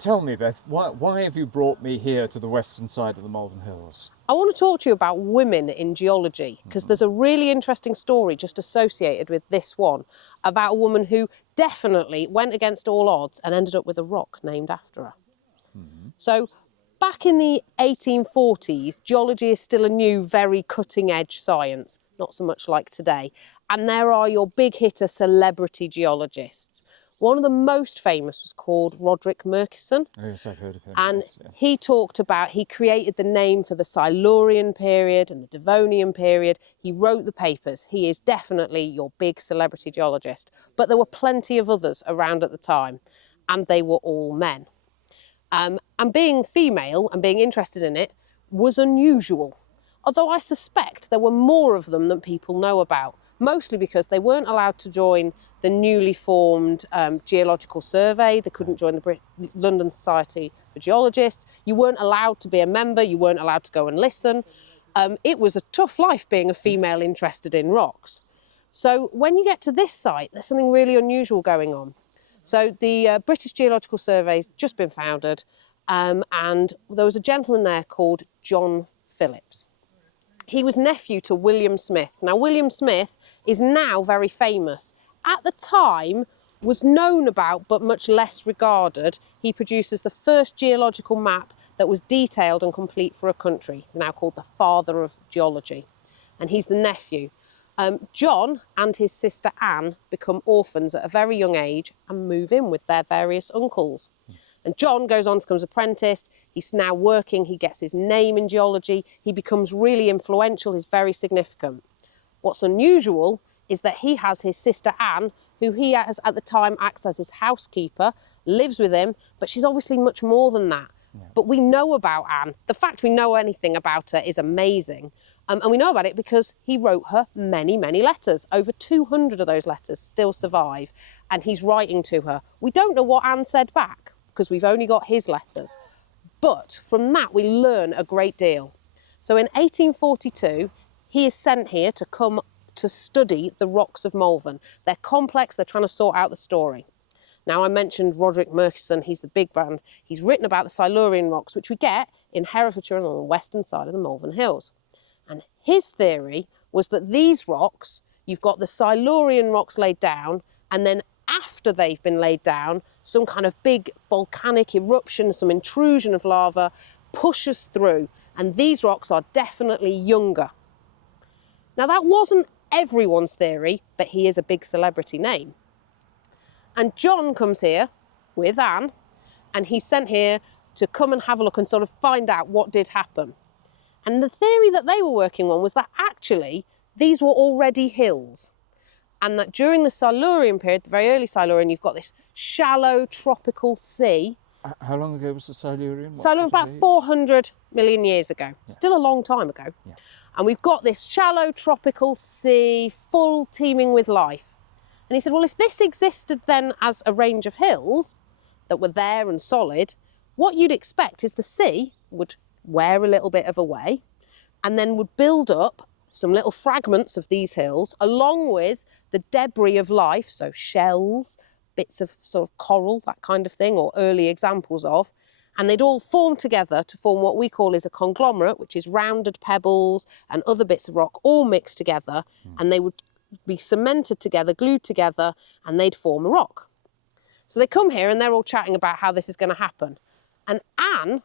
tell me, Beth, why have you brought me here to the western side of the Malvern Hills? I want to talk to you about women in geology, because there's a really interesting story just associated with this one about a woman who definitely went against all odds and ended up with a rock named after her. So back in the 1840s, geology is still a new, very cutting-edge science, not so much like today. And there are your big hitter celebrity geologists. One of the most famous was called Roderick Murchison. Oh, yes, I've heard of him. And yes. he talked about, he created the name for the Silurian period and the Devonian period. He wrote the papers. He is definitely your big celebrity geologist. But there were plenty of others around at the time, and they were all men. And being female and being interested in it was unusual. Although I suspect there were more of them than people know about, mostly because they weren't allowed to join the newly formed Geological Survey. They couldn't join the London Society for Geologists. You weren't allowed to be a member. You weren't allowed to go and listen. It was a tough life being a female interested in rocks. So when you get to this site, there's something really unusual going on. So the British Geological Survey's just been founded, and there was a gentleman there called John Phillips. He was nephew to William Smith. Now, William Smith is now very famous. At the time, was known about but much less regarded. He produces the first geological map that was detailed and complete for a country. He's now called the father of geology, and he's the nephew. John and his sister Anne become orphans at a very young age and move in with their various uncles. And John goes on, becomes apprenticed. He's now working. He gets his name in geology. He becomes really influential. He's very significant. What's unusual is that he has his sister Anne, who he has at the time acts as his housekeeper, lives with him, but she's obviously much more than that. Yeah. But we know about Anne. The fact we know anything about her is amazing. And we know about it because he wrote her many, many letters. Over 200 of those letters still survive, and he's writing to her. We don't know what Anne said back, because we've only got his letters. But from that, we learn a great deal. So in 1842, he is sent here to come to study the rocks of Malvern. They're complex, they're trying to sort out the story. Now, I mentioned Roderick Murchison, he's the big brand. He's written about the Silurian rocks, which we get in Herefordshire and on the western side of the Malvern Hills. And his theory was that these rocks, you've got the Silurian rocks laid down, and then after they've been laid down, some kind of big volcanic eruption, some intrusion of lava pushes through, and these rocks are definitely younger. Now, that wasn't everyone's theory, but he is a big celebrity name. And John comes here with Anne, and he's sent here to come and have a look and sort of find out what did happen. And the theory that they were working on was that actually these were already hills, and that during the Silurian period, the very early Silurian, you've got this shallow tropical sea. How long ago was the Silurian? Silurian, about 400 million years ago. Yeah. Still a long time ago. Yeah. And we've got this shallow tropical sea, full teeming with life. And he said, well, if this existed then as a range of hills that were there and solid, what you'd expect is the sea would wear a little bit of away and then would build up some little fragments of these hills along with the debris of life, so shells, bits of sort of coral, that kind of thing, or early examples of, and they'd all form together to form what we call is a conglomerate, which is rounded pebbles and other bits of rock all mixed together, and they would be cemented together, glued together, and they'd form a rock. So they come here and they're all chatting about how this is going to happen. And Anne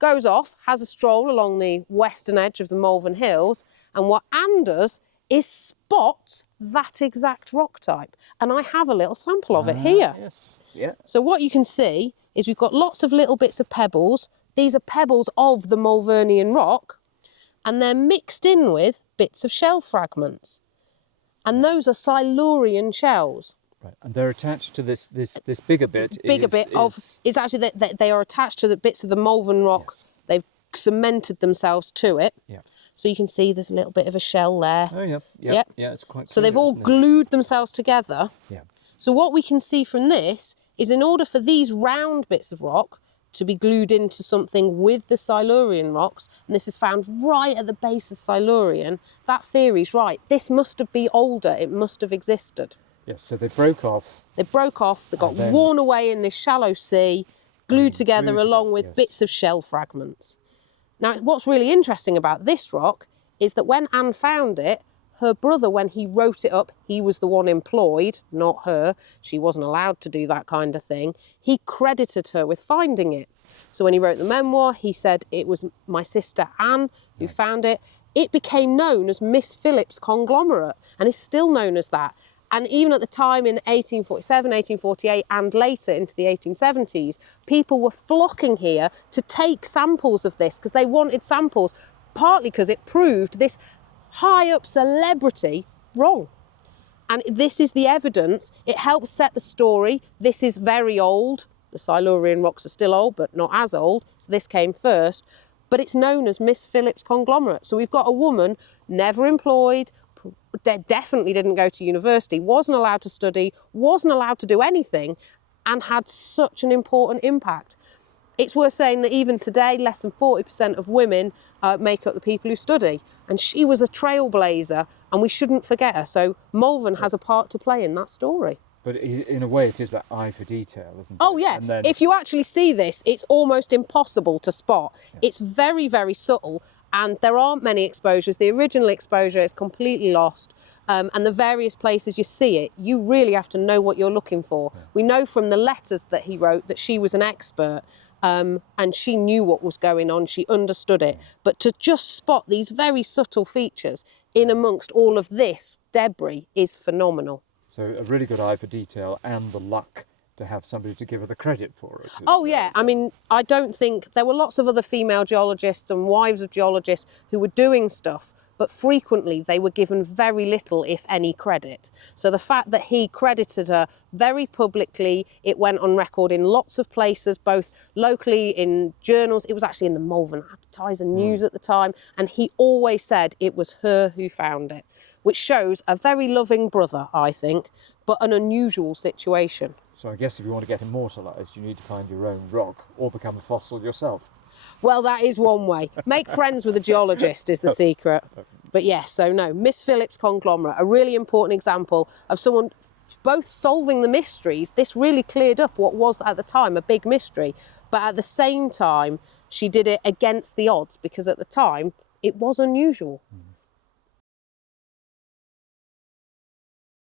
goes off, has a stroll along the western edge of the Malvern Hills, and what Anne does is spots that exact rock type. And I have a little sample of it here. Yes. Yeah. So what you can see is we've got lots of little bits of pebbles. These are pebbles of the Malvernian rock, and they're mixed in with bits of shell fragments. And those are Silurian shells. Right. And they're attached to this bigger bit. It's actually that they are attached to the bits of the Malvern rock. Yes. They've cemented themselves to it. Yeah. So you can see there's a little bit of a shell there. Oh, yeah. Yeah, yeah, it's quite So clear, they've all glued themselves together. Yeah. So what we can see from this is in order for these round bits of rock to be glued into something with the Silurian rocks, and this is found right at the base of Silurian, that theory's right. This must have been older. It must have existed. Yes, so they broke off. They broke off, they got worn away in this shallow sea, glued together glued along together, with yes. bits of shell fragments. Now, what's really interesting about this rock is that when Anne found it, her brother, when he wrote it up, he was the one employed, not her. She wasn't allowed to do that kind of thing. He credited her with finding it. So when he wrote the memoir, he said it was my sister Anne who found it. It became known as Miss Phillips Conglomerate and is still known as that. And even at the time in 1847, 1848 and later into the 1870s, people were flocking here to take samples of this because they wanted samples, partly because it proved this high up celebrity wrong. And this is the evidence. It helps set the story. This is very old. The Silurian rocks are still old, but not as old. So this came first. But it's known as Miss Phillips Conglomerate. So we've got a woman never employed, definitely didn't go to university, wasn't allowed to study, wasn't allowed to do anything, and had such an important impact. It's worth saying that even today, less than 40% of women make up the people who study. And she was a trailblazer, and we shouldn't forget her. So Malvern has a part to play in that story. But in a way, it is that eye for detail, isn't it? Oh, yeah. And then If you actually see this, it's almost impossible to spot. Yeah. It's very, very subtle, and there aren't many exposures. The original exposure is completely lost. And the various places you see it, you really have to know what you're looking for. Yeah. We know from the letters that he wrote that she was an expert. And she knew what was going on, she understood it. But to just spot these very subtle features in amongst all of this debris is phenomenal. So a really good eye for detail and the luck to have somebody to give her the credit for it. Oh yeah, I mean, I don't think, there were lots of other female geologists and wives of geologists who were doing stuff, but frequently they were given very little, if any, credit. So the fact that he credited her very publicly, it went on record in lots of places, both locally in journals. It was actually in the Malvern Advertiser News at the time, and he always said it was her who found it, which shows a very loving brother, I think, but an unusual situation. So I guess if you want to get immortalised, you need to find your own rock or become a fossil yourself. Well, that is one way. Make friends with a geologist is the secret. But yes, so no, Miss Phillips Conglomerate, a really important example of someone both solving the mysteries. This really cleared up what was at the time a big mystery, but at the same time, she did it against the odds because at the time, it was unusual.